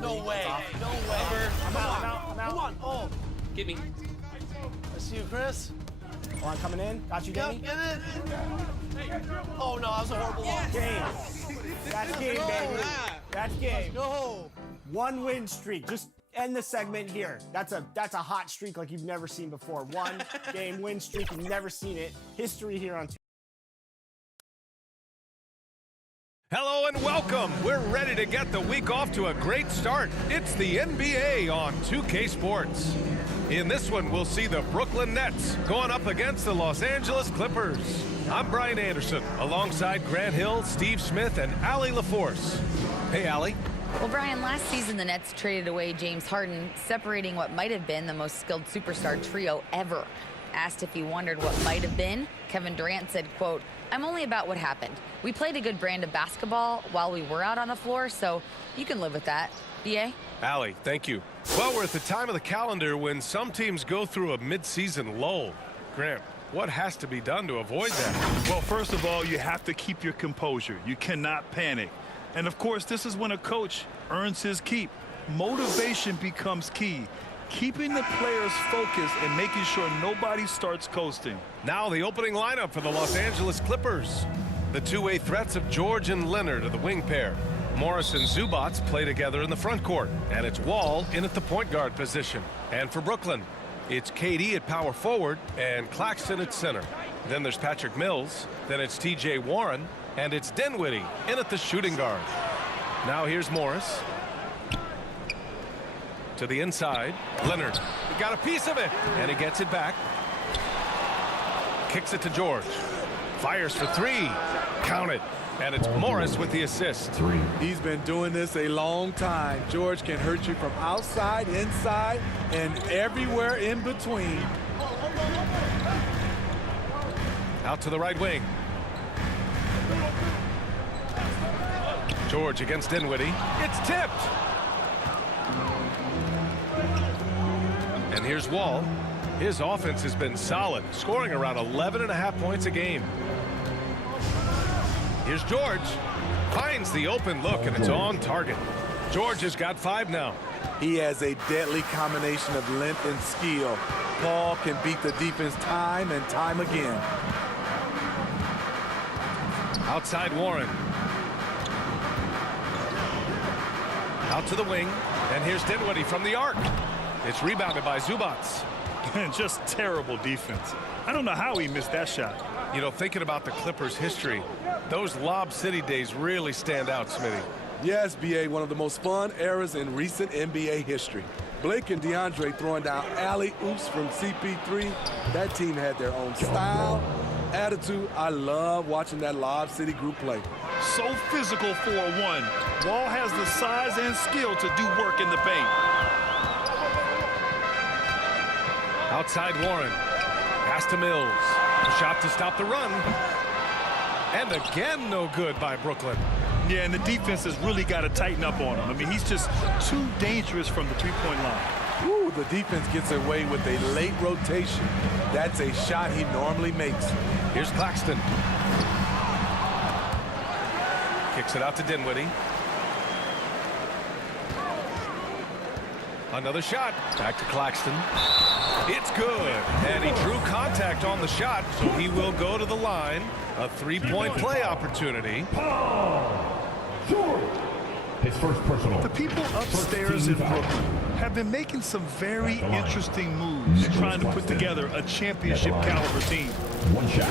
No way. No way. I'm out. Come on. Oh. Get me. I see you, Chris. Oh, I'm coming in. Got you, Danny. Get in. Oh, no, that was a horrible loss. Game. That's game, baby. That's game. Go. One win streak. Just end the segment here. That's a hot streak like you've never seen before. One game win streak. You've never seen it. History here on. Hello and welcome. We're ready to get the week off to a great start. It's the NBA on 2K Sports. In this one, we'll see the Brooklyn Nets going up against the Los Angeles Clippers. I'm Brian Anderson, alongside Grant Hill, Steve Smith, and Allie LaForce. Hey, Allie. Well, Brian, last season the Nets traded away James Harden, separating what might have been the most skilled superstar trio ever. Asked if he wondered what might have been, Kevin Durant said, quote, "I'm only about what happened. We played a good brand of basketball while we were out on the floor, so you can live with that." BA? Allie, thank you. Well, we're at the time of the calendar when some teams go through a mid-season lull. Grant, what has to be done to avoid that? Well, first of all, you have to keep your composure. You cannot panic. And, of course, this is when a coach earns his keep. Motivation becomes key. Keeping the players focused and making sure nobody starts coasting. Now the opening lineup for the Los Angeles Clippers. The two-way threats of George and Leonard are the wing pair. Morris and Zubats play together in the front court, and it's Wall in at the point guard position. And for Brooklyn, it's KD at power forward and Claxton at center. Then there's Patrick Mills, then it's TJ Warren, and it's Dinwiddie in at the shooting guard. Now here's Morris. To the inside, Leonard. He got a piece of it, and he gets it back. Kicks it to George. Fires for three. Count it. And it's Morris with the assist. He's been doing this a long time. George can hurt you from outside, inside, and everywhere in between. Out to the right wing. George against Dinwiddie. It's tipped. And here's Wall. His offense has been solid, scoring around 11.5 points a game. Here's George. Finds the open look, and it's on target. George has got 5 now. He has a deadly combination of length and skill. Paul can beat the defense time and time again. Outside Warren. Out to the wing, and here's Dinwiddie from the arc. It's rebounded by Zubats. Just terrible defense. I don't know how he missed that shot. You know, thinking about the Clippers' history, those Lob City days really stand out, Smitty. Yes, BA, one of the most fun eras in recent NBA history. Blake and DeAndre throwing down alley-oops from CP3. That team had their own style, attitude. I love watching that Lob City group play. So physical for a one. Wall has the size and skill to do work in the paint. Outside Warren. Pass to Mills. A shot to stop the run. And again, no good by Brooklyn. Yeah, and the defense has really got to tighten up on him. I mean, he's just too dangerous from the three-point line. Ooh, the defense gets away with a late rotation. That's a shot he normally makes. Here's Claxton. Kicks it out to Dinwiddie. Another shot. Back to Claxton. It's good. And he drew contact on the shot, so he will go to the line. A three-point play opportunity. His first personal. The people upstairs in Brooklyn have been making some very interesting moves, trying to put together a championship caliber team. One shot.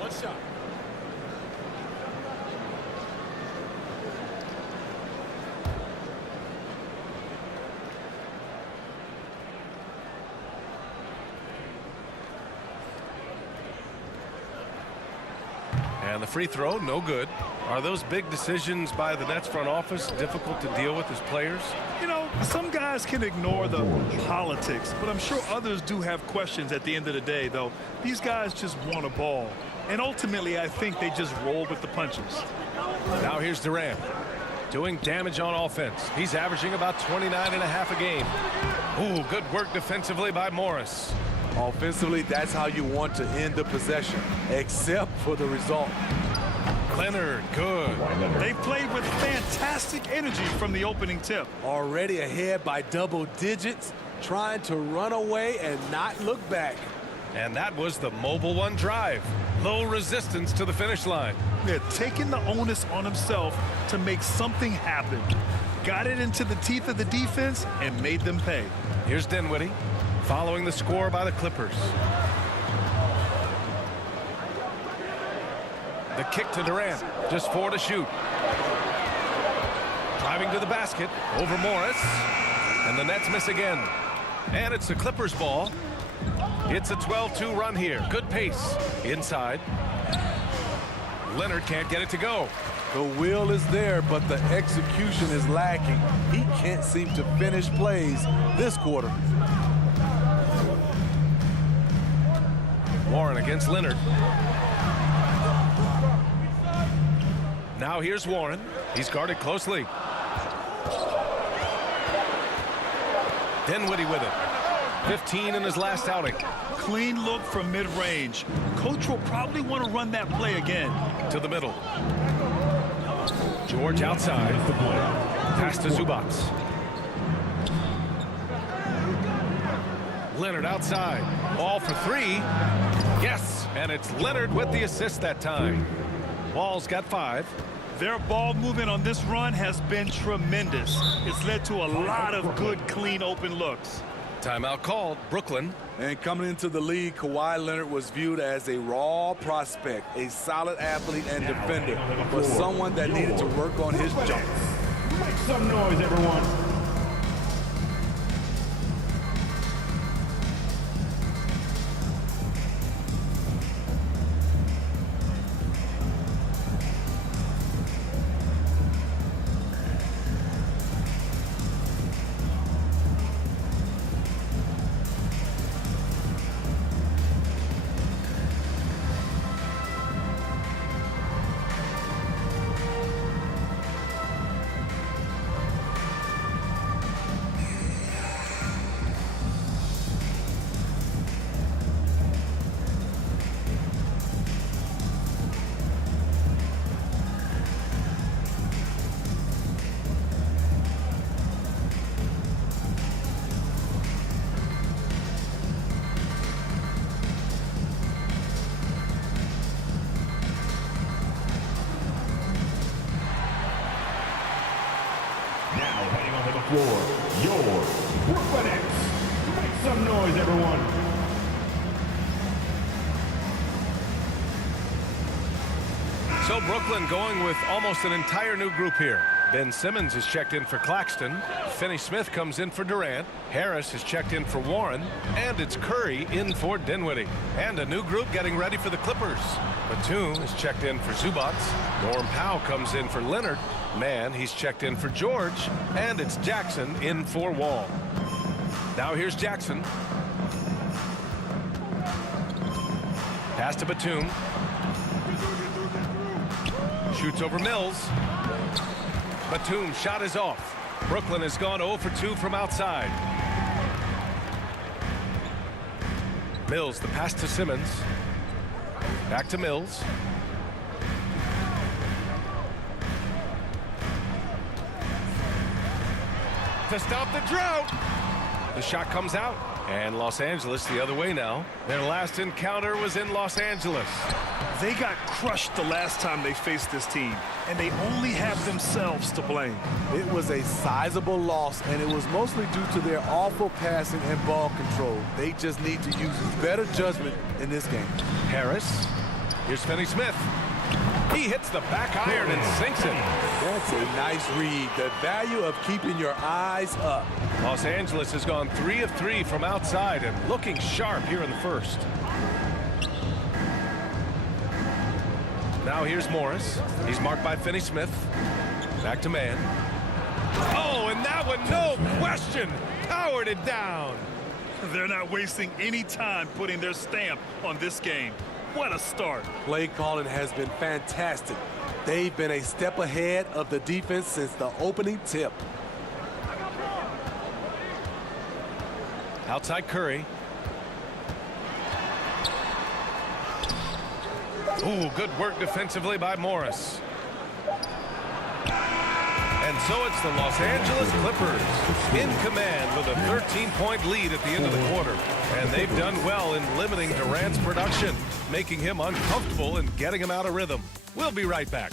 One shot. And the free throw, no good. Are those big decisions by the Nets front office difficult to deal with as players? You know, some guys can ignore the politics, but I'm sure others do have questions at the end of the day, though. These guys just want a ball. And ultimately, I think they just roll with the punches. Now here's Durant. doing damage on offense. He's averaging about 29 and a half a game. Ooh, good work defensively by Morris. Offensively, that's how you want to end the possession, except for the result. Leonard, good. They played with fantastic energy from the opening tip. Already ahead by double digits, trying to run away and not look back. And that was the Mobile One drive. Low resistance to the finish line. They're taking the onus on himself to make something happen. Got it into the teeth of the defense and made them pay. Here's Dinwiddie following the score by the Clippers. The kick to Durant, just 4 to shoot. Driving to the basket, over Morris. And the Nets miss again. And it's the Clippers' ball. It's a 12-2 run here. Good pace. Inside. Leonard can't get it to go. The will is there, but the execution is lacking. He can't seem to finish plays this quarter. Warren against Leonard. Now here's Warren. He's guarded closely. Dinwiddie with it. 15 in his last outing. Clean look from mid-range. Coach will probably want to run that play again. To the middle. George outside. Pass to Zubac. Leonard outside. Ball for 3. Yes, and it's Leonard with the assist that time. Wall's got 5. Their ball movement on this run has been tremendous. It's led to a lot of good, clean, open looks. Timeout called. Brooklyn. And coming into the league, Kawhi Leonard was viewed as a raw prospect, a solid athlete and defender, but someone that needed to work on his jump. Make some noise, everyone. Floor, your Brooklyn Nets. Make some noise, everyone. So Brooklyn going with almost an entire new group here. Ben Simmons is checked in for Claxton. Finney-Smith comes in for Durant. Harris is checked in for Warren. And it's Curry in for Dinwiddie. And a new group getting ready for the Clippers. Batum is checked in for Zubac. Norm Powell comes in for Leonard. Mann, he's checked in for George. And it's Jackson in for Wall. Now here's Jackson. Pass to Batum. Shoots over Mills. Batum shot is off. Brooklyn has gone 0 for 2 from outside. Mills, the pass to Simmons. Back to Mills. To stop the drought. The shot comes out. And Los Angeles the other way now. Their last encounter was in Los Angeles. They got crushed the last time they faced this team, and they only have themselves to blame. It was a sizable loss, and it was mostly due to their awful passing and ball control. They just need to use better judgment in this game. Harris. Here's Finney-Smith. He hits the back iron and sinks it. That's a nice read. The value of keeping your eyes up. Los Angeles has gone 3 of 3 from outside and looking sharp here in the first. Now here's Morris. He's marked by Finney-Smith. Back to Mann. Oh, and that one, no question, powered it down. They're not wasting any time putting their stamp on this game. What a start. Play calling has been fantastic. They've been a step ahead of the defense since the opening tip. Outside Curry. Ooh, good work defensively by Morris. And so it's the Los Angeles Clippers in command with a 13-point lead at the end of the quarter. And they've done well in limiting Durant's production, making him uncomfortable and getting him out of rhythm. We'll be right back.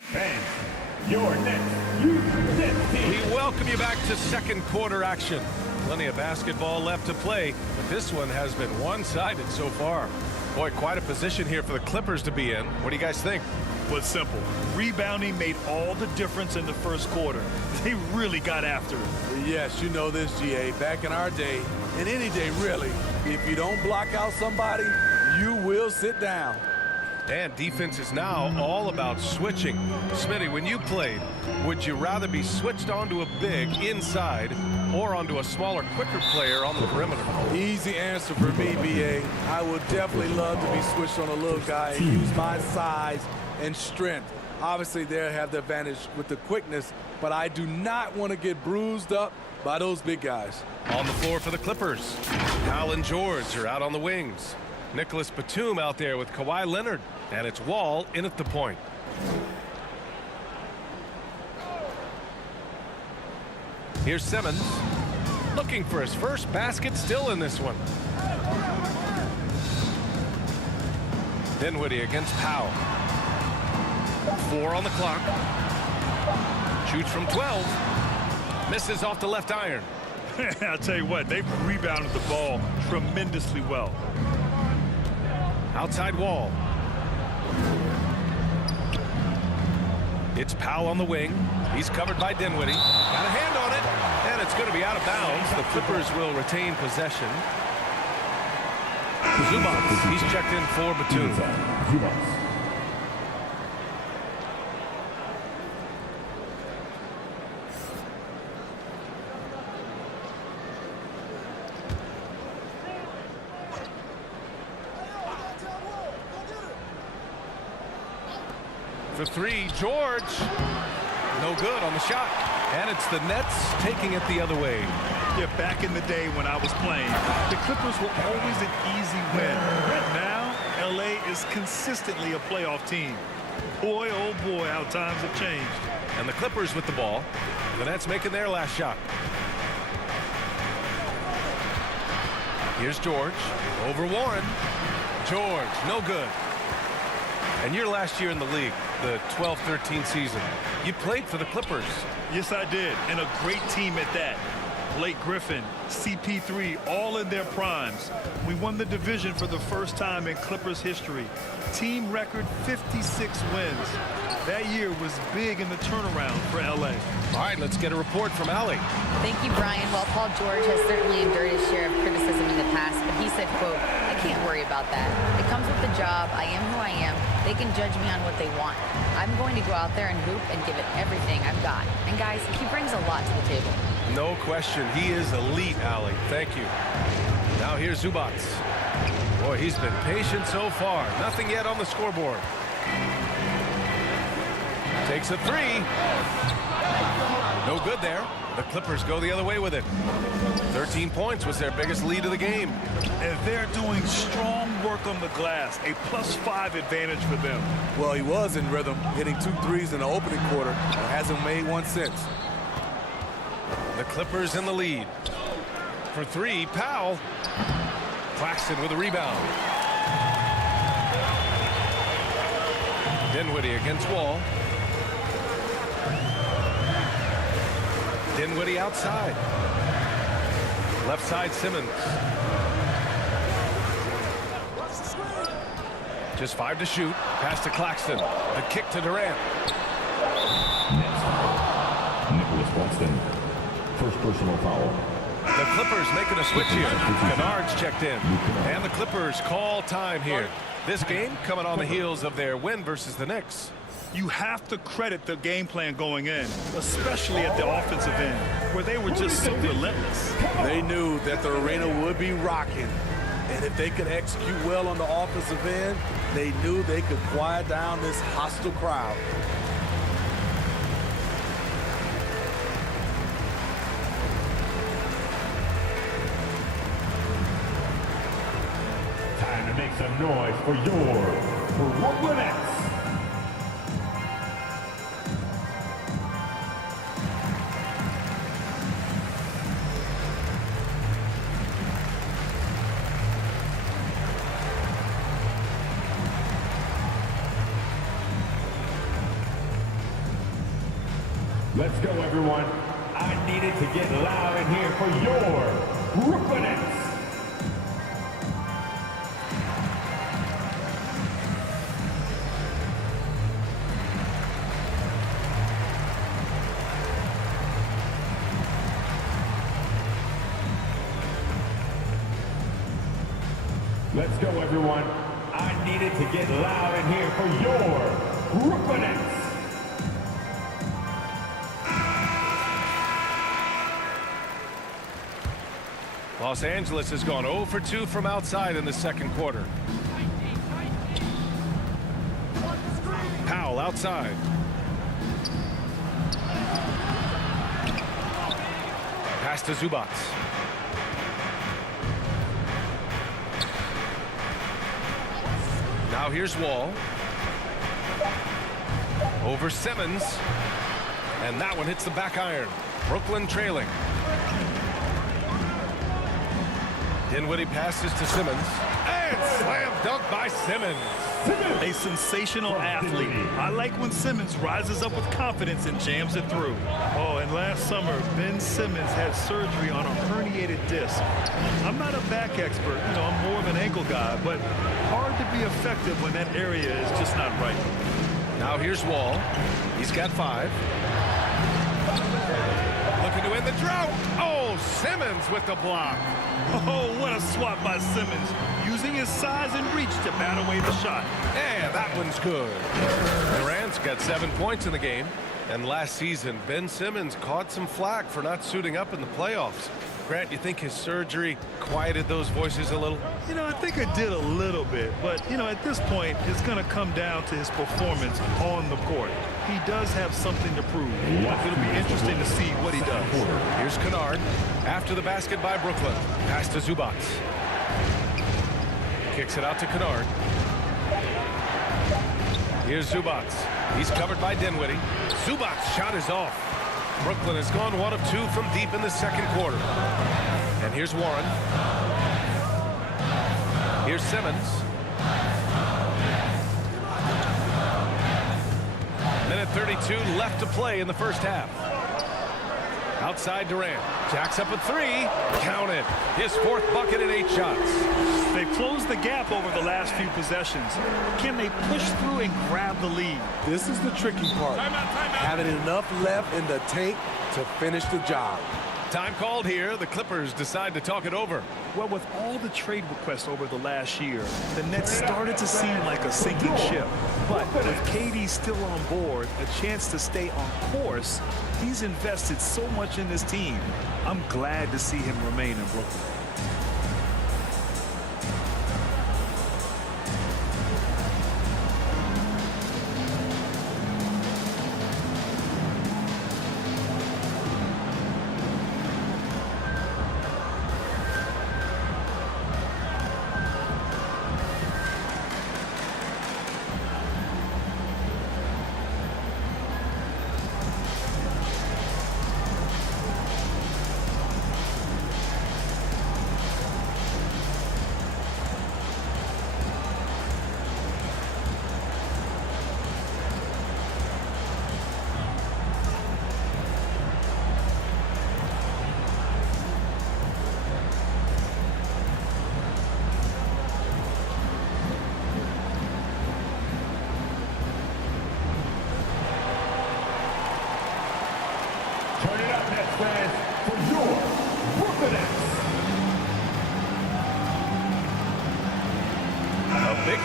Fans, your next U16 team. We welcome you back to second quarter action. Plenty of basketball left to play, but this one has been one-sided so far. Boy, quite a position here for the Clippers to be in. What do you guys think? Well, it's simple. Rebounding made all the difference in the first quarter. They really got after it. Yes, you know this, GA. Back in our day, and any day really, if you don't block out somebody, you will sit down. And defense is now all about switching. Smitty, when you played, would you rather be switched onto a big inside or onto a smaller, quicker player on the perimeter? Easy answer for me, BA. I would definitely love to be switched on a little guy and use my size and strength. Obviously, they'll have the advantage with the quickness, but I do not want to get bruised up by those big guys. On the floor for the Clippers, Powell and George are out on the wings. Nicholas Batum out there with Kawhi Leonard, and it's Wall in at the point. Here's Simmons looking for his first basket, still in this one. Dinwiddie against Powell. 4 on the clock. Shoots from 12. Misses off the left iron. I'll tell you what, they've rebounded the ball tremendously well. Outside Wall. It's Powell on the wing. He's covered by Dinwiddie. Got a hand on it, and it's going to be out of bounds. The Clippers will retain possession. Zubac, he's checked in for Batum. For three, George. No good on the shot. And it's the Nets taking it the other way. Yeah, back in the day when I was playing, the Clippers were always an easy win. But now, LA is consistently a playoff team. Boy, oh boy, how times have changed. And the Clippers with the ball. The Nets making their last shot. Here's George. Over Warren. George, no good. And your last year in the league, the 12-13 season, you played for the Clippers. Yes, I did, and a great team at that. Blake Griffin, CP3, all in their primes. We won the division for the first time in Clippers history. Team record 56 wins. That year was big in the turnaround for LA. All right, let's get a report from Allie. Thank you, Brian. Well, Paul George has certainly endured his share of criticism in the past, but he said, quote, "I can't worry about that. It comes with the job. I am who I am. They can judge me on what they want. I'm going to go out there and hoop and give it everything I've got." And guys, he brings a lot to the table. No question. He is elite, Allie. Thank you. Now here's Zubac. Boy, he's been patient so far. Nothing yet on the scoreboard. Takes a three. No good there. The Clippers go the other way with it. 13 points was their biggest lead of the game. And they're doing strong work on the glass. A +5 advantage for them. Well, he was in rhythm, hitting 2 threes in the opening quarter, and hasn't made one since. The Clippers in the lead. For three, Powell. Claxton with a rebound. Dinwiddie against Wall. Dinwiddie outside. Left side, Simmons. Just 5 to shoot. Pass to Claxton. The kick to Durant. Nicholas Claxton. First personal foul. The The Clippers making a switch here. Kennard's checked in. And the Clippers call time here. This game coming on the heels of their win versus the Knicks. You have to credit the game plan going in, especially at the offensive end, where they were just so relentless. They knew that the arena would be rocking. And if they could execute well on the offensive end, they knew they could quiet down this hostile crowd. Time to make some noise for your Brooklyn Nets. Let's go, everyone. I needed to get loud in here for your Brooklyn Nets. Let's go, everyone. I needed to get loud in here for your Brooklyn Nets. Los Angeles has gone 0 for 2 from outside in the second quarter. Powell outside. Pass to Zubats. Now here's Wall. Over Simmons. And that one hits the back iron. Brooklyn trailing. Dinwiddie passes to Simmons. And slam dunk by Simmons. A sensational athlete. I like when Simmons rises up with confidence and jams it through. Oh, and last summer, Ben Simmons had surgery on a herniated disc. I'm not a back expert, I'm more of an ankle guy, but hard to be effective when that area is just not right. Now here's Wall. He's got 5. Looking to end the drought. Oh, Simmons with the block. Oh, what a swat by Simmons, using his size and reach to bat away the shot. Yeah, that one's good. Durant's got 7 points in the game. And last season, Ben Simmons caught some flack for not suiting up in the playoffs. Grant, you think his surgery quieted those voices a little? I think it did a little bit. But, at this point, it's going to come down to his performance on the court. He does have something to prove. It'll be interesting to see what he does. Here's Kennard. After the basket by Brooklyn. Pass to Zubats. Kicks it out to Kennard. Here's Zubats. He's covered by Dinwiddie. Zubats' shot is off. Brooklyn has gone 1 of 2 from deep in the second quarter. And here's Warren. Here's Simmons. Minute 32 left to play in the first half. Outside Durant. Jacks up a 3. Count it. His 4th bucket in 8 shots. They've closed the gap over the last few possessions. Can they push through and grab the lead? This is the tricky part. Having enough left in the tank to finish the job. Time called here. The Clippers decide to talk it over. Well, with all the trade requests over the last year, the Nets started to seem like a sinking ship. But with KD still on board, a chance to stay on course, he's invested so much in this team. I'm glad to see him remain in Brooklyn.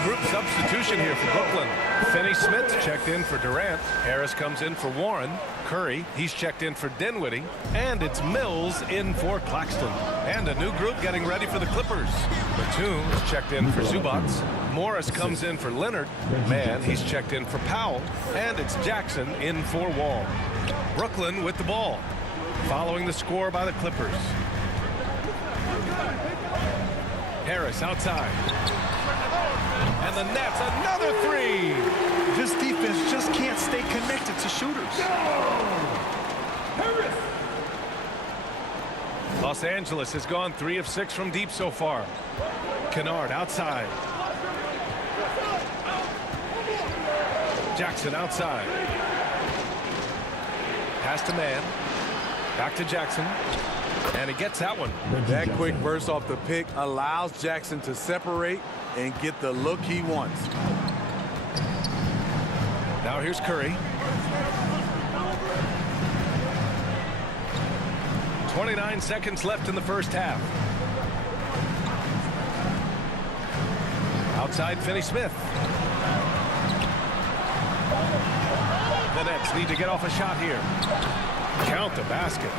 group substitution here for Brooklyn. Finney Smith checked in for Durant. Harris comes in for Warren. Curry, he's checked in for Dinwiddie. And it's Mills in for Claxton. And a new group getting ready for the Clippers. Batum is checked in for Zubats. Morris comes in for Leonard. Mann, he's checked in for Powell. And it's Jackson in for Wall. Brooklyn with the ball, following the score by the Clippers. Harris outside. And the Nets, another three. This defense just can't stay connected to shooters. Los Angeles has gone 3 of 6 from deep so far. Kennard outside. Jackson outside. Pass to Mann. Back to Jackson. And he gets that one. That quick burst off the pick allows Jackson to separate and get the look he wants. Now here's Curry. 29 seconds left in the first half. Outside Finney Smith. The Nets need to get off a shot here. Count the basket.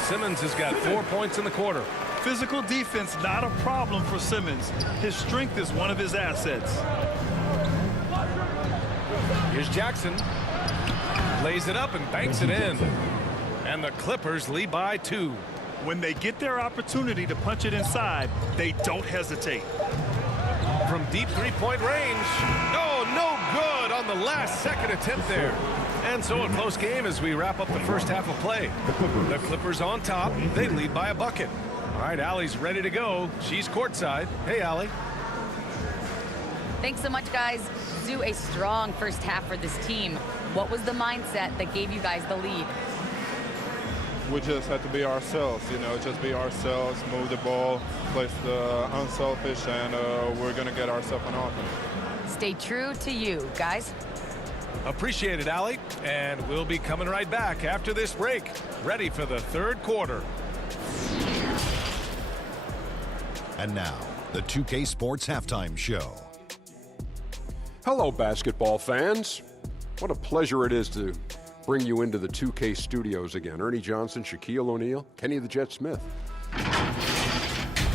Simmons has got 4 points in the quarter. Physical defense, not a problem for Simmons. His strength is one of his assets. Here's Jackson. Lays it up and banks it in. And the Clippers lead by 2. When they get their opportunity to punch it inside, they don't hesitate. From deep three-point range. Oh, no good on the last second attempt there. And so a close game as we wrap up the first half of play. The Clippers on top. They lead by a bucket. All right, Allie's ready to go. She's courtside. Hey, Allie. Thanks so much, guys. Zoo, a strong first half for this team. What was the mindset that gave you guys the lead? We just had to be ourselves, just be ourselves, move the ball, play the unselfish, and we're going to get ourselves an offense. Stay true to you, guys. Appreciate it, Allie. And we'll be coming right back after this break. Ready for the third quarter. And now, the 2K Sports Halftime Show. Hello, basketball fans. What a pleasure it is to bring you into the 2K studios again. Ernie Johnson, Shaquille O'Neal, Kenny the Jet Smith.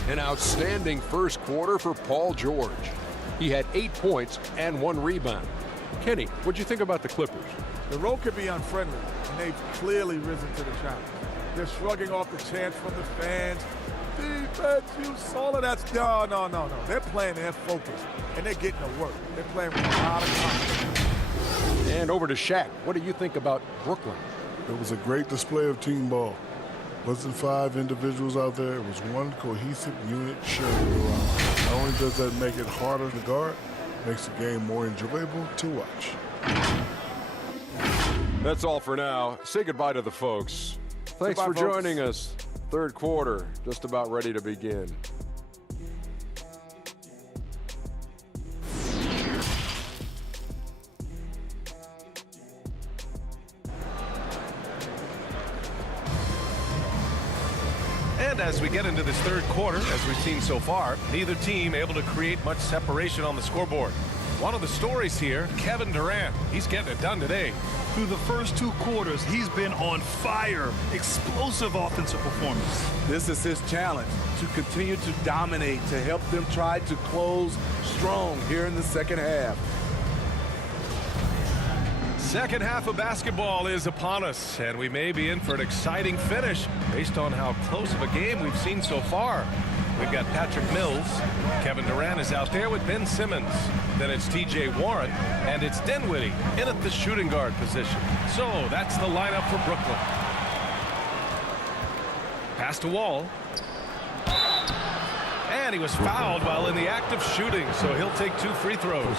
An outstanding first quarter for Paul George. He had 8 points and 1 rebound. Kenny, what'd you think about the Clippers? The road could be unfriendly, and they've clearly risen to the challenge. They're shrugging off the chants from the fans. Defense, you solid. That's no. They're playing their focus, and they're getting to work. They're playing with a lot of confidence. And over to Shaq. What do you think about Brooklyn? It was a great display of team ball. Wasn't 5 individuals out there. It was one cohesive unit sharing around. Not only does that make it harder to guard, it makes the game more enjoyable to watch. That's all for now. Say goodbye to the folks. Thanks for joining us. Third quarter, just about ready to begin. And as we get into this third quarter, as we've seen so far, neither team able to create much separation on the scoreboard. One of the stories here, Kevin Durant. He's getting it done today. Through the first 2 quarters, he's been on fire. Explosive offensive performance. This is his challenge, to continue to dominate, to help them try to close strong here in the second half. Second half of basketball is upon us, and we may be in for an exciting finish based on how close of a game we've seen so far. We've got Patrick Mills. Kevin Durant is out there with Ben Simmons. Then it's T.J. Warren, and it's Dinwiddie in at the shooting guard position. So that's the lineup for Brooklyn. Pass to Wall. And he was fouled while in the act of shooting, so he'll take 2 free throws.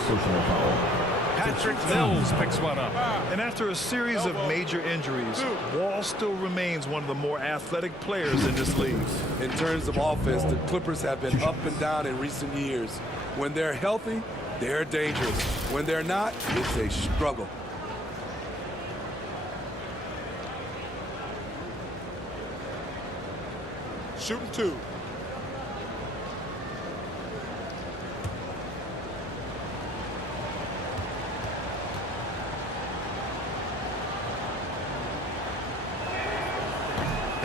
Patrick Mills picks one up. And after a series of major injuries, Wall still remains one of the more athletic players in this league. In terms of offense, the Clippers have been up and down in recent years. When they're healthy, they're dangerous. When they're not, it's a struggle. Shooting 2.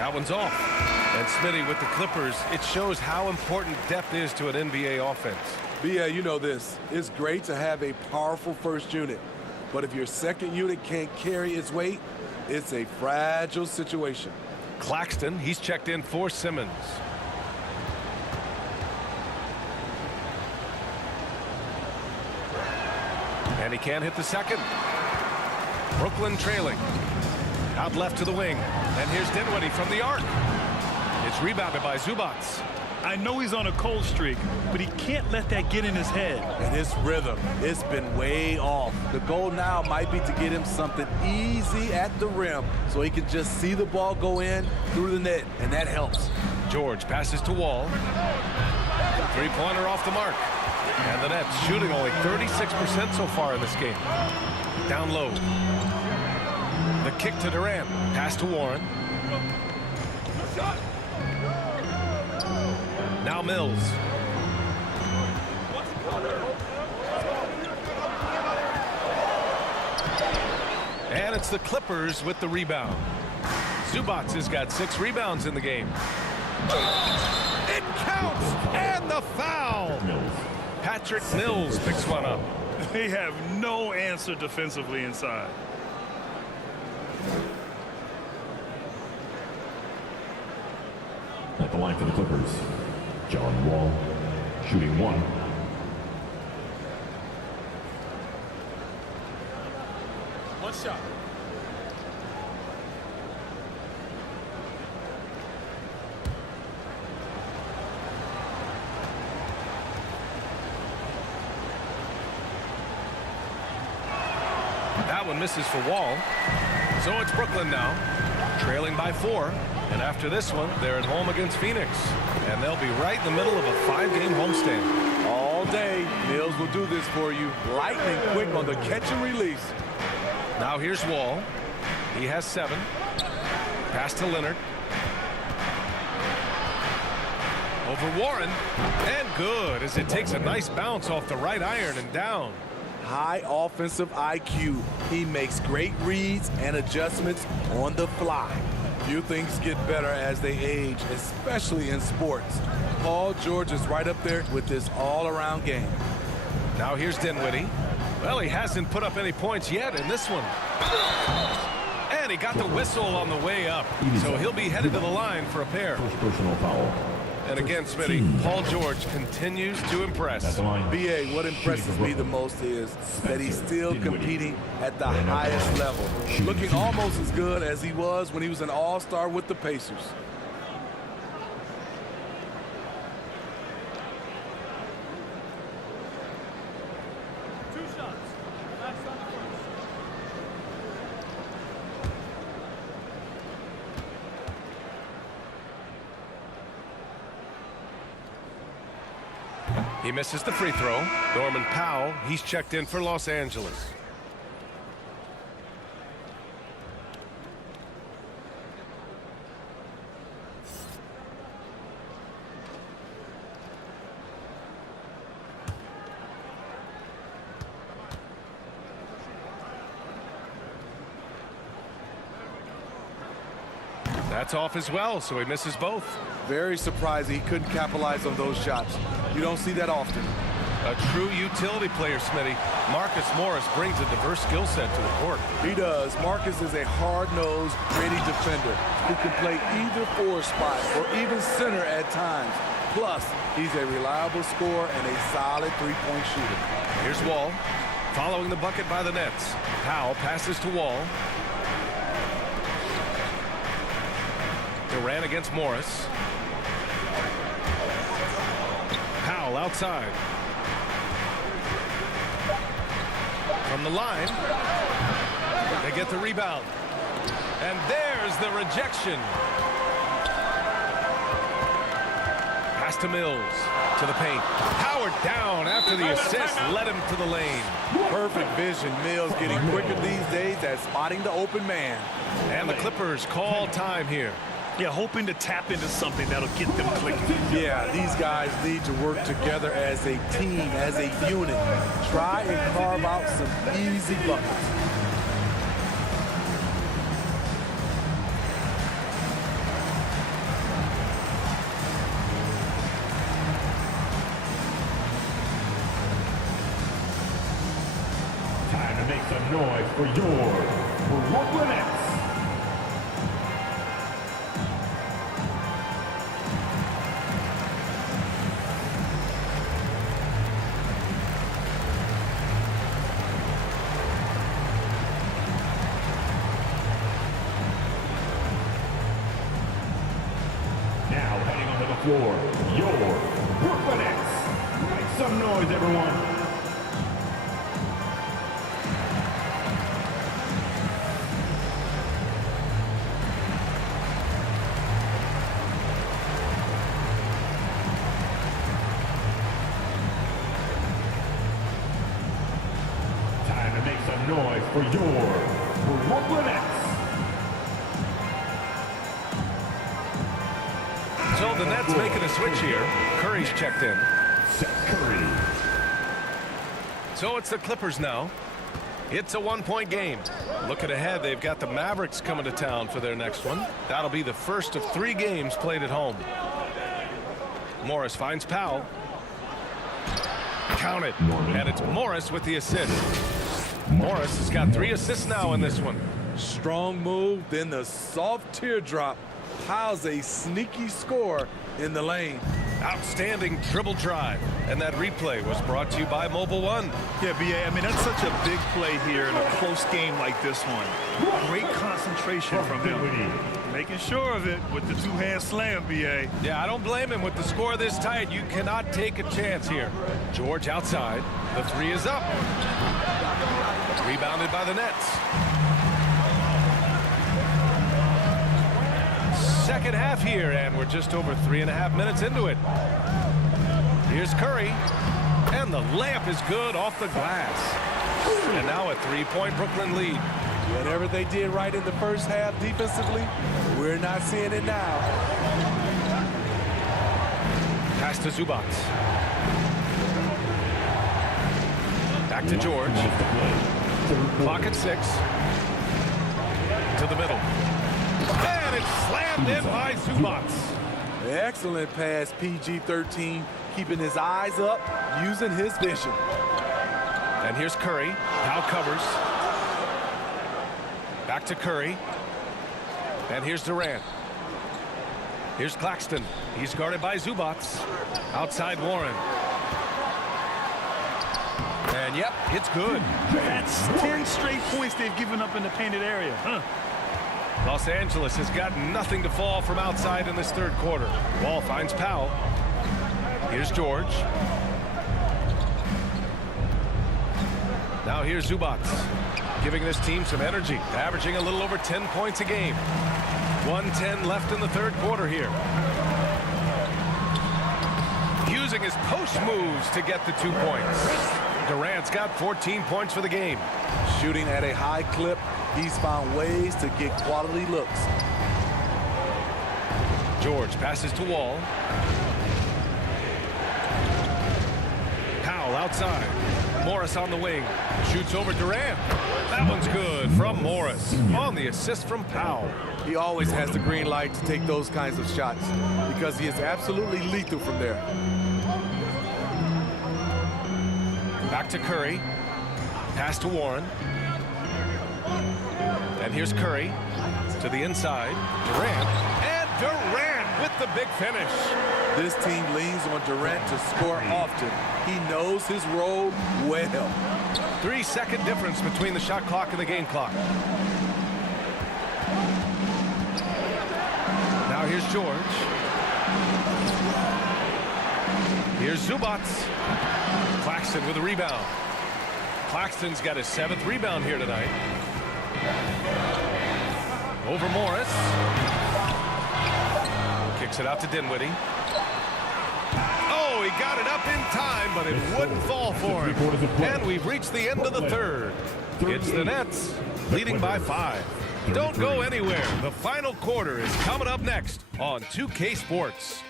That one's off. And Smitty with the Clippers, it shows how important depth is to an NBA offense. B.A., you know this. It's great to have a powerful first unit. But if your second unit can't carry its weight, it's a fragile situation. Claxton, he's checked in for Simmons. And he can't hit the second. Brooklyn trailing. Out left to the wing. And here's Dinwiddie from the arc. It's rebounded by Zubats. I know he's on a cold streak, but he can't let that get in his head. And his rhythm, it's been way off. The goal now might be to get him something easy at the rim so he can just see the ball go in through the net, and that helps. George passes to Wall. Three-pointer off the mark. And the Nets shooting only 36% so far in this game. Down low. The kick to Durant. Pass to Warren. Now Mills. And it's the Clippers with the rebound. Zubats has got 6 rebounds in the game. It counts! And the foul! Patrick Mills picks one up. They have no answer defensively inside. At the line for the Clippers, John Wall, shooting 1. One shot. That one misses for Wall. So it's Brooklyn now, trailing by 4. And after this one, they're at home against Phoenix. And they'll be right in the middle of a 5-game homestand. All day, Mills will do this for you. Lightning quick on the catch and release. Now here's Wall. He has 7. Pass to Leonard. Over Warren. And good as it takes a nice bounce off the right iron and down. High offensive IQ. He makes great reads and adjustments on the fly. Few things get better as they age, especially in sports. Paul George is right up there with this all-around game. Now here's Dinwiddie. Well, he hasn't put up any points yet in this one. And he got the whistle on the way up. So he'll be headed to the line for a pair. First personal foul. And again, Smitty, Paul George continues to impress. B.A., what impresses me the most is that he's still competing at the highest level. Looking almost as good as he was when he was an all-star with the Pacers. He misses the free throw. Norman Powell, he's checked in for Los Angeles. That's off as well, so he misses both. Very surprising he couldn't capitalize on those shots. You don't see that often. A true utility player, Smitty. Marcus Morris brings a diverse skill set to the court. He does. Marcus is a hard-nosed, gritty defender who can play either forward spot or even center at times. Plus, he's a reliable scorer and a solid three-point shooter. Here's Wall. Following the bucket by the Nets. Powell passes to Wall. Durant against Morris. Powell outside. From the line. They get the rebound. And there's the rejection. Pass to Mills. To the paint. Howard down after the assist led him to the lane. Perfect vision. Mills getting quicker these days at spotting the open man. And the Clippers call time here. Yeah, hoping to tap into something that'll get them clicking. Yeah, these guys need to work together as a team, as a unit. Try and carve out some easy buckets. make some noise for your Brooklyn Nets. Now heading onto the floor, your Brooklyn Nets. Make some noise, everyone. Time to make some noise for your Brooklyn Nets. So the Nets making a switch here. Curry's checked in. Seth Curry. So it's the Clippers now. It's a one-point game. Looking ahead, they've got the Mavericks coming to town for their next one. That'll be the first of 3 games played at home. Morris finds Powell. Count it. And it's Morris with the assist. Morris has got 3 assists now in this one. Strong move, then the soft teardrop. Powell's a sneaky score in the lane. Outstanding dribble drive. And that replay was brought to you by Mobile One. Yeah, B.A., I mean, that's such a big play here in a close game like this one. Great concentration from him. Making sure of it with the two-hand slam, B.A. Yeah, I don't blame him with the score this tight. You cannot take a chance here. George outside. The 3 is up. Rebounded by the Nets. Second half here, and we're just over 3.5 minutes into it. Here's Curry, and the layup is good off the glass. And now a 3-point Brooklyn lead. Whatever they did right in the first half defensively, we're not seeing it now. Pass to Zubac. Back to George. Clock at 6. To the middle. And it's slammed in by Zubac. Excellent pass, PG-13, keeping his eyes up, using his vision. And here's Curry. Now covers. Back to Curry. And here's Durant. Here's Claxton. He's guarded by Zubac. Outside Warren. And yep, it's good. That's 10 straight points they've given up in the painted area. Los Angeles has got nothing to fall from outside in this third quarter. Wall finds Powell. Here's George. Now here's Zubac, giving this team some energy, averaging a little over 10 points a game. 1:10 left in the third quarter here. Using his post moves to get the 2 points. Durant's got 14 points for the game. Shooting at a high clip, he's found ways to get quality looks. George passes to Wall. Powell outside. Morris on the wing. Shoots over Durant. That one's good from Morris on the assist from Powell. He always has the green light to take those kinds of shots because he is absolutely lethal from there. Back to Curry. Pass to Warren. And here's Curry to the inside. Durant. And Durant with the big finish. This team leans on Durant to score often. He knows his role well. 3-second difference between the shot clock and the game clock. Now here's George. Here's Zubac. Claxton with a rebound. Claxton's got his 7th rebound here tonight. Over Morris. Kicks it out to Dinwiddie. Oh, he got it up in time, but it wouldn't fall for him. And we've reached the end of the third. It's the Nets leading by 5. Don't go anywhere. The final quarter is coming up next on 2K Sports.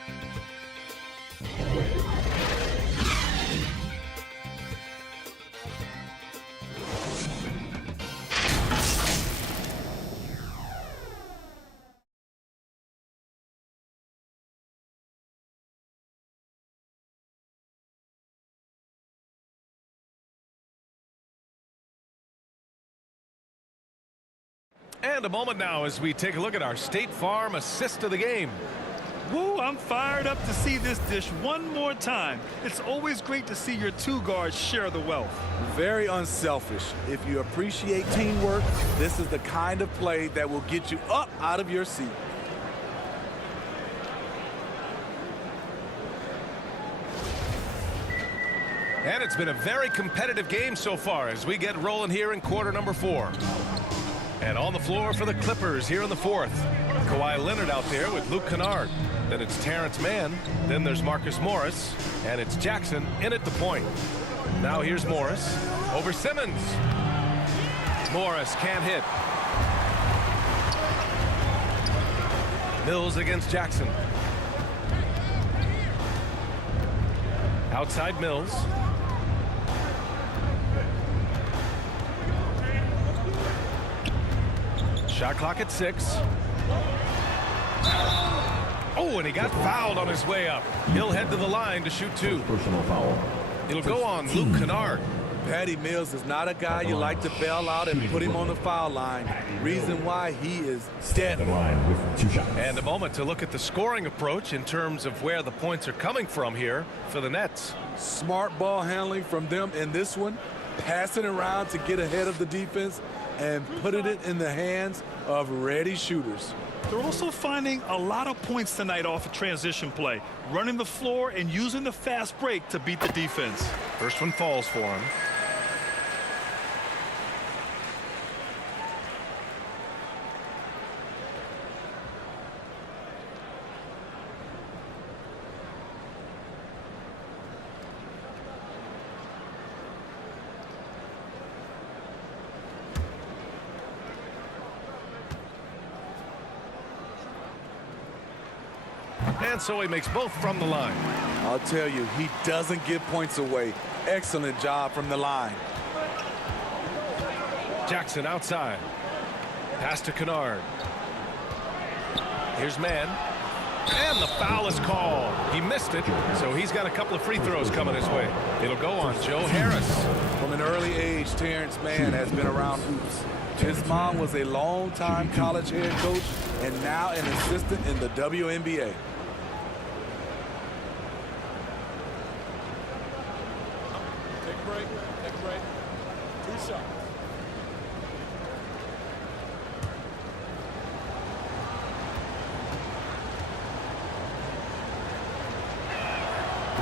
And a moment now as we take a look at our State Farm assist of the game. Woo, I'm fired up to see this dish one more time. It's always great to see your two guards share the wealth. Very unselfish. If you appreciate teamwork, this is the kind of play that will get you up out of your seat. And it's been a very competitive game so far as we get rolling here in quarter number 4. And on the floor for the Clippers here in the 4th. Kawhi Leonard out there with Luke Kennard. Then it's Terrence Mann. Then there's Marcus Morris. And it's Jackson in at the point. Now here's Morris over Simmons. Morris can't hit. Mills against Jackson. Outside Mills. Shot clock at 6. Oh, and he got fouled on his way up. He'll head to the line to shoot 2. Personal foul. It'll go on Luke Kennard. Patty Mills is not a guy you like to bail out and put him on the foul line. Reason why he is dead. The line with 2 shots. And a moment to look at the scoring approach in terms of where the points are coming from here for the Nets. Smart ball handling from them in this one. Passing around to get ahead of the defense and putting it in the hands of ready shooters. They're also finding a lot of points tonight off of transition play, running the floor and using the fast break to beat the defense. First one falls for him. And so he makes both from the line. I'll tell you, he doesn't give points away. Excellent job from the line. Jackson outside. Pass to Kennard. Here's Mann. And the foul is called. He missed it, so he's got a couple of free throws coming his way. It'll go on Joe Harris. From an early age, Terrence Mann has been around hoops. His mom was a long-time college head coach and now an assistant in the WNBA. Take a break. Take a break. 2 shots.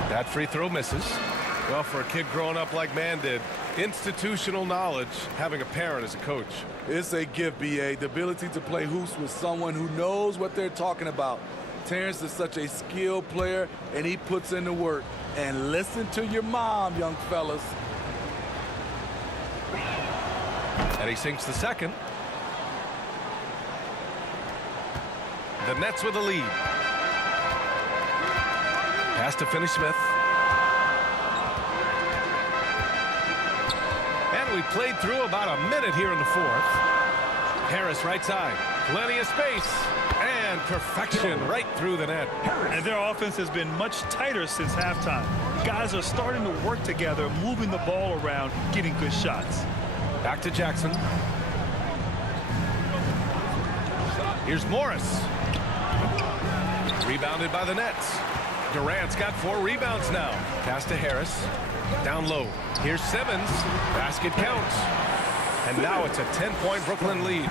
That free throw misses. Well, for a kid growing up like Mann did, institutional knowledge, having a parent as a coach. It's a gift, B.A. The ability to play hoops with someone who knows what they're talking about. Terrence is such a skilled player, and he puts in the work. And listen to your mom, young fellas. And he sinks the second. The Nets with the lead. Pass to Finney-Smith. And we played through about a minute here in the 4th. Harris right side. Plenty of space. And perfection right through the net. And their offense has been much tighter since halftime. Guys are starting to work together, moving the ball around, getting good shots. Back to Jackson. Here's Morris. Rebounded by the Nets. Durant's got 4 rebounds now. Pass to Harris. Down low. Here's Simmons. Basket counts. And now it's a 10-point Brooklyn lead.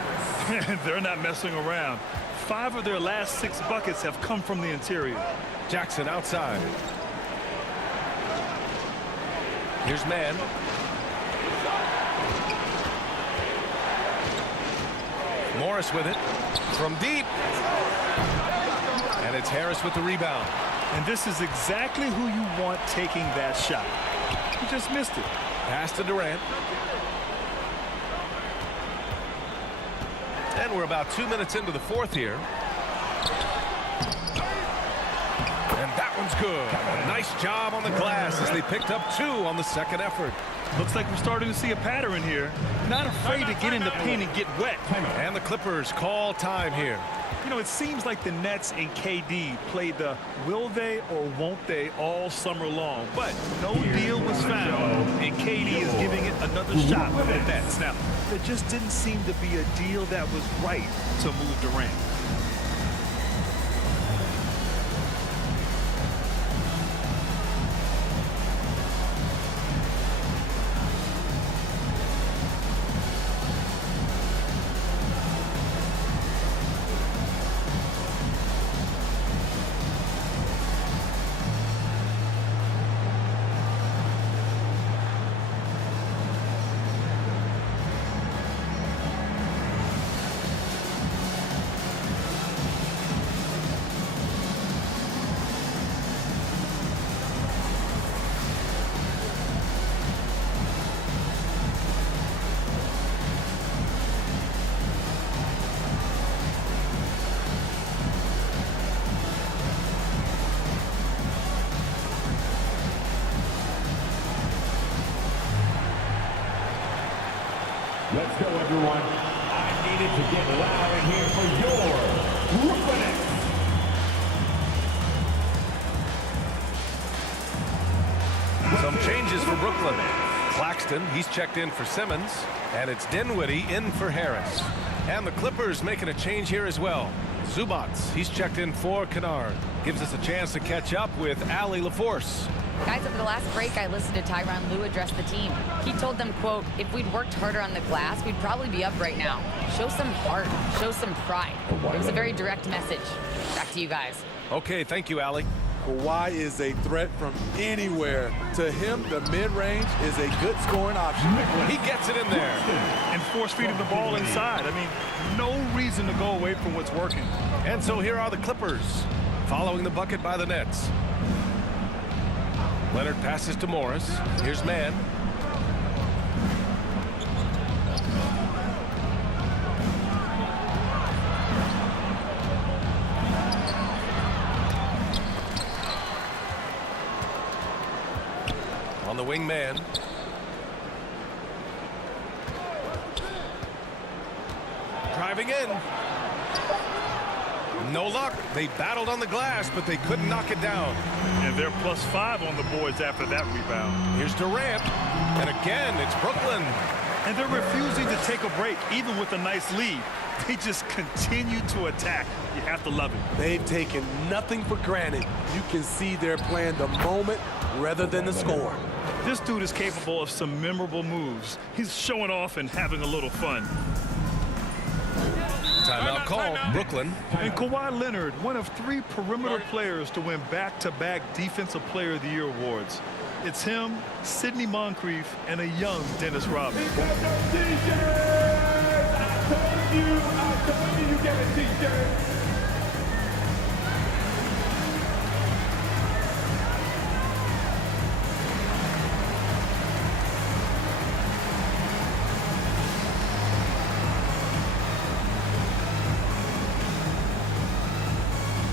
They're not messing around. 5 of their last 6 buckets have come from the interior. Jackson outside. Here's Mann. Morris with it. From deep. And it's Harris with the rebound. And this is exactly who you want taking that shot. He just missed it. Pass to Durant. And we're about 2 minutes into the 4th here. And that one's good. A nice job on the glass as they picked up 2 on the second effort. Looks like we're starting to see a pattern here. Not afraid to get in the paint and get wet. And the Clippers call time here. You know, it seems like the Nets and KD played the will they or won't they all summer long. But no deal was found, and KD is giving it another shot with the Nets. Now, there just didn't seem to be a deal that was right to move Durant. Let's go, everyone. I needed to get loud in here for your Brooklyn Nets. Some changes for Brooklyn. Claxton, he's checked in for Simmons. And it's Dinwiddie in for Harris. And the Clippers making a change here as well. Zubats, he's checked in for Kennard. Gives us a chance to catch up with Allie LaForce. Guys, over the last break, I listened to Tyronn Lue address the team. He told them, quote, if we'd worked harder on the glass, we'd probably be up right now. Show some heart. Show some pride. It was a very direct message. Back to you guys. Okay, thank you, Allie. Kawhi is a threat from anywhere. To him, the mid-range is a good scoring option. He gets it in there. And force-feeding the ball inside. I mean, no reason to go away from what's working. And so here are the Clippers, following the bucket by the Nets. Leonard passes to Morris. Here's Mann. On the wing, Mann. Driving in. No luck. They battled on the glass, but they couldn't knock it down. And they're +5 on the boards after that rebound. Here's Durant. And again, it's Brooklyn. And they're refusing to take a break, even with a nice lead. They just continue to attack. You have to love it. They've taken nothing for granted. You can see they're playing the moment rather than the score. This dude is capable of some memorable moves. He's showing off and having a little fun. Timeout called, Brooklyn. And Kawhi Leonard, one of 3 perimeter players to win back-to-back Defensive Player of the Year awards. It's him, Sidney Moncrief, and a young Dennis Rodman. I told you get a t-shirt.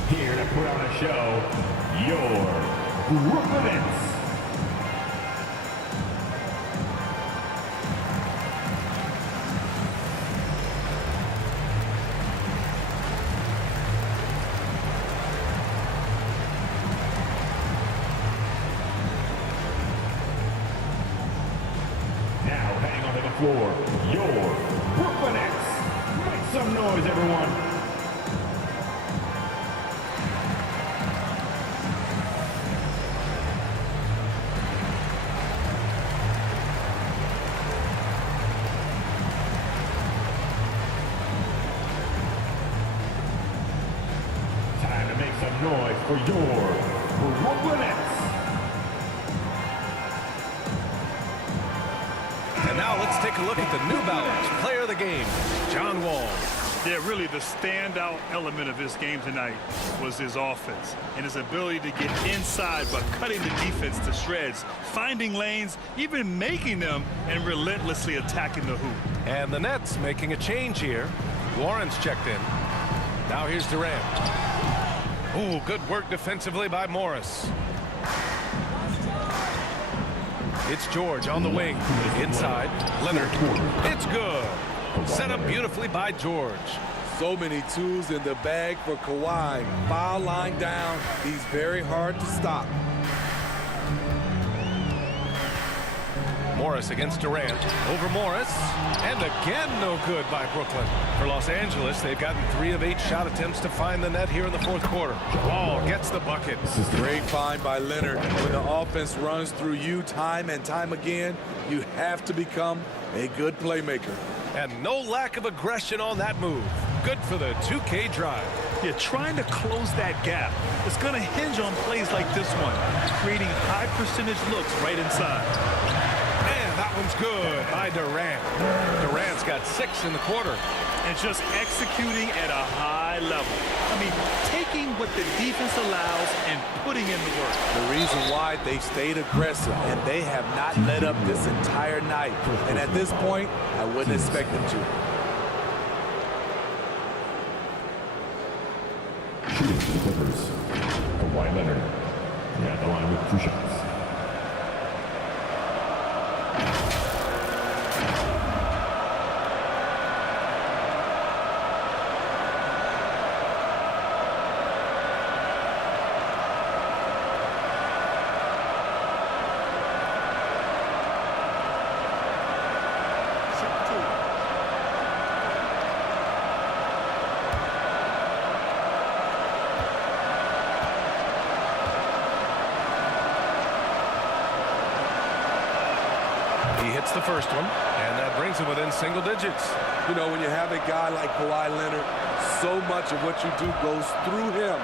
Here to put on a show, your Brooklyn Nets. Now heading onto the floor, your Brooklyn Nets. Make some noise, everyone. Noise for your Brooklyn Nets. And now let's take a look at the New Balance player of the game, John Wall. Yeah, really the standout element of this game tonight was his offense and his ability to get inside but cutting the defense to shreds, finding lanes, even making them, and relentlessly attacking the hoop. And the Nets making a change here. Warren's checked in. Now here's Durant. Ooh, good work defensively by Morris. It's George on the wing. Inside, Leonard. It's good. Set up beautifully by George. So many tools in the bag for Kawhi. Foul line down. He's very hard to stop. Morris against Durant. Over Morris. And again, no good by Brooklyn. For Los Angeles, they've gotten 3 of 8 shot attempts to find the net here in the fourth quarter. Wall gets the bucket. Great find by Leonard. When the offense runs through you time and time again, you have to become a good playmaker. And no lack of aggression on that move. Good for the 2K drive. Yeah, trying to close that gap. It's going to hinge on plays like this one, creating high percentage looks right inside. And that one's good by Durant. Durant's got 6 in the quarter. And just executing at a high level. I mean, taking what the defense allows and putting in the work. The reason why they stayed aggressive, and they have not let up this entire night. And at this point, I wouldn't expect them to. Shooting for the Clippers, Kawhi Leonard. Yeah, at the line with 2 shots. He hits the first one, and that brings him within single digits. You know, when you have a guy like Kawhi Leonard, so much of what you do goes through him.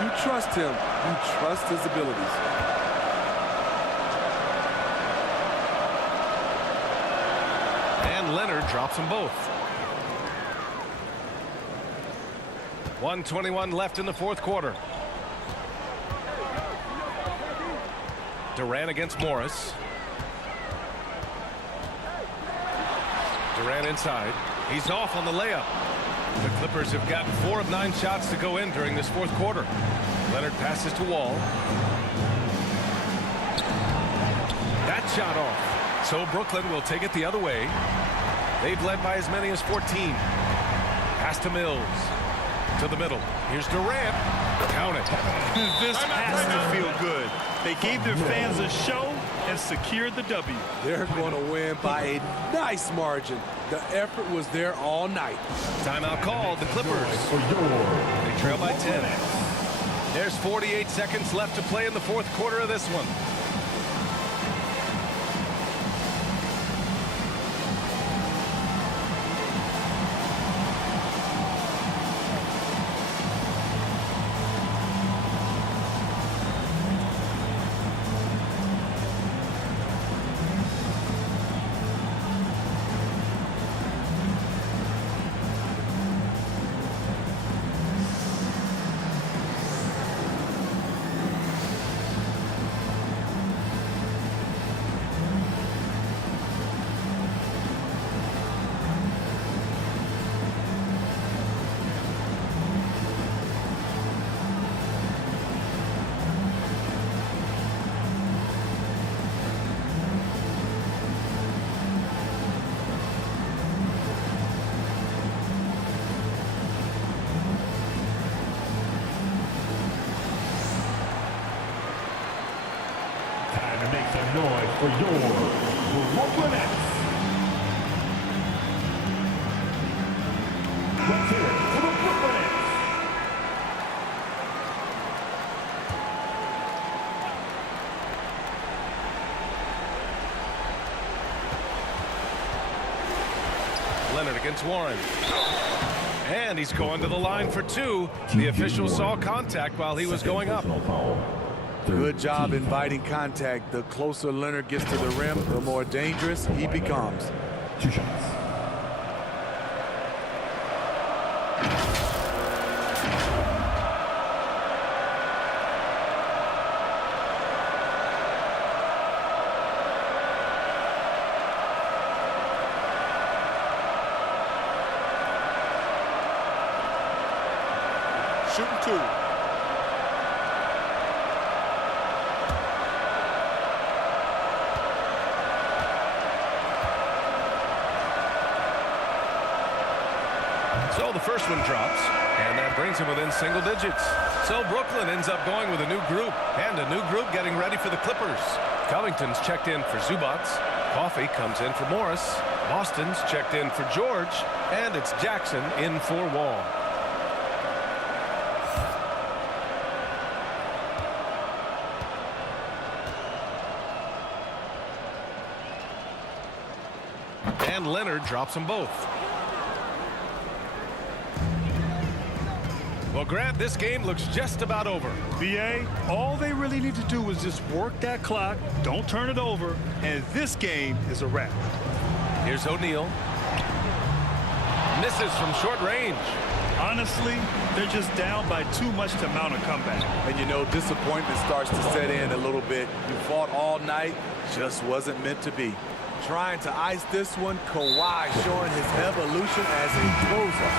You trust him. You trust his abilities. And Leonard drops them both. 1:21 left in the fourth quarter. Durant against Morris. Durant inside. He's off on the layup. The Clippers have gotten 4 of 9 shots to go in during this fourth quarter. Leonard passes to Wall. That shot off. So Brooklyn will take it the other way. They've led by as many as 14. Pass to Mills. To the middle. Here's Durant. Count it. This has to feel good. They gave their fans a show and secured the W. They're going to win by a nice margin. The effort was there all night. Timeout called. The Clippers. They trail by 10. There's 48 seconds left to play in the fourth quarter of this one. Noise for your Brooklyn Nets. Let's hear it for the Brooklyn Nets. Leonard against Warren. And he's going to the line for 2. The official saw contact while he was going up. Good job inviting contact. The closer Leonard gets to the rim, the more dangerous he becomes. 2 shots. Shooting 2. So the first one drops, and that brings him within single digits. So Brooklyn ends up going with a new group, and a new group getting ready for the Clippers. Covington's checked in for Zubats. Coffey comes in for Morris. Boston's checked in for George, and it's Jackson in for Wall. And Leonard drops them both. Well, Grant, this game looks just about over. BA, all they really need to do is just work that clock, don't turn it over, and this game is a wrap. Here's O'Neal. Misses from short range. Honestly, they're just down by too much to mount a comeback. And you know, disappointment starts to set in a little bit. You fought all night, just wasn't meant to be. Trying to ice this one, Kawhi showing his evolution as a closer.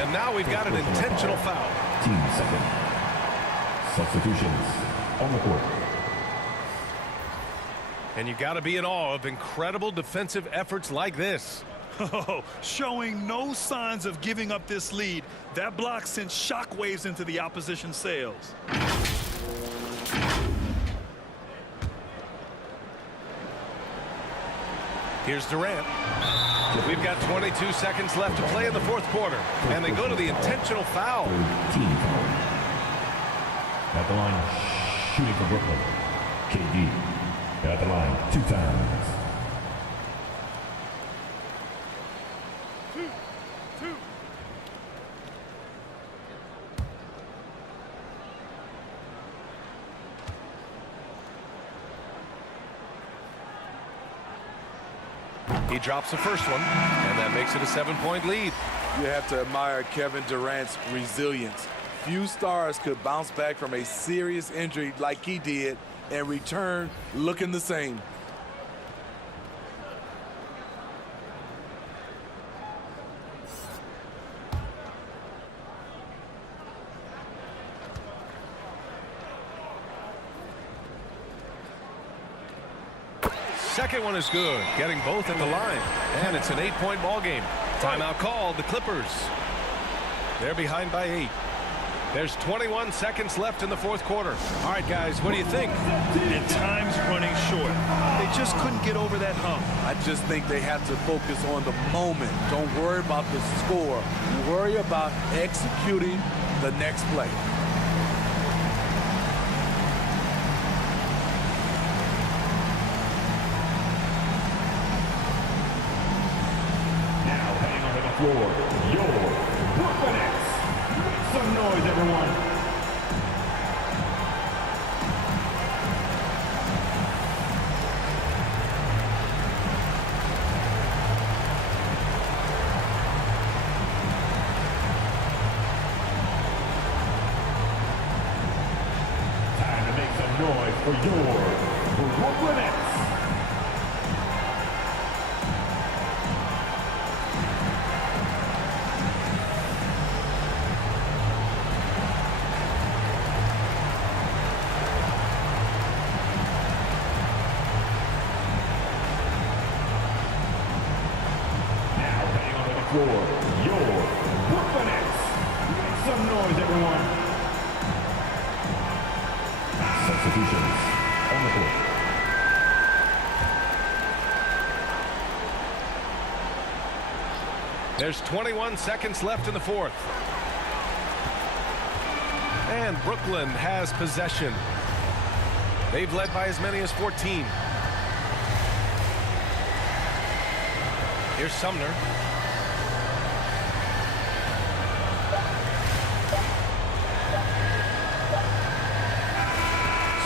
And now we've got an intentional foul. Team second. Substitutions on the court. And you got to be in awe of incredible defensive efforts like this. Oh, showing no signs of giving up this lead. That block sent shockwaves into the opposition sails. Here's Durant. We've got 22 seconds left to play in the fourth quarter, and they go to the intentional foul. Team foul. At the line, shooting for Brooklyn. KD. At the line, 2 times. He drops the first one, and that makes it a 7-point lead. You have to admire Kevin Durant's resilience. Few stars could bounce back from a serious injury like he did and return looking the same. Second one is good, getting both at the line. And it's an 8-point ball game. Timeout called, the Clippers. They're behind by 8. There's 21 seconds left in the fourth quarter. All right, guys, what do you think? And time's running short. They just couldn't get over that hump. I just think they have to focus on the moment. Don't worry about the score. Worry about executing the next play. Your Brooklyn Nets. Make some noise, everyone. Time to make some noise for your Brooklyn Nets. For your Brooklyn Nets. Make some noise, everyone. Substitutions on the court. There's 21 seconds left in the fourth. And Brooklyn has possession. They've led by as many as 14. Here's Sumner.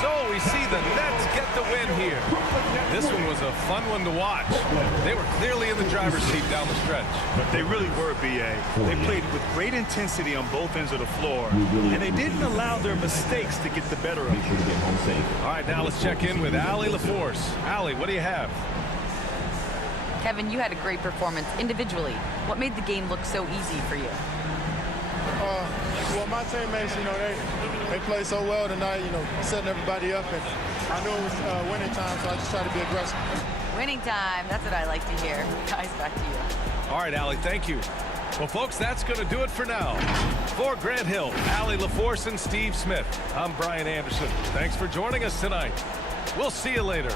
So we see the Nets get the win here. This one was a fun one to watch. They were clearly in the driver's seat down the stretch. But they really were, BA. They played with great intensity on both ends of the floor, and they didn't allow their mistakes to get the better of them. All right, now let's check in with Allie LaForce. Allie, what do you have? Kevin, you had a great performance individually. What made the game look so easy for you? Well, my teammates, they played so well tonight, setting everybody up. And I knew it was winning time, so I just tried to be aggressive. Winning time. That's what I like to hear. Guys, back to you. All right, Allie, thank you. Well, folks, that's going to do it for now. For Grant Hill, Allie LaForce, and Steve Smith, I'm Brian Anderson. Thanks for joining us tonight. We'll see you later.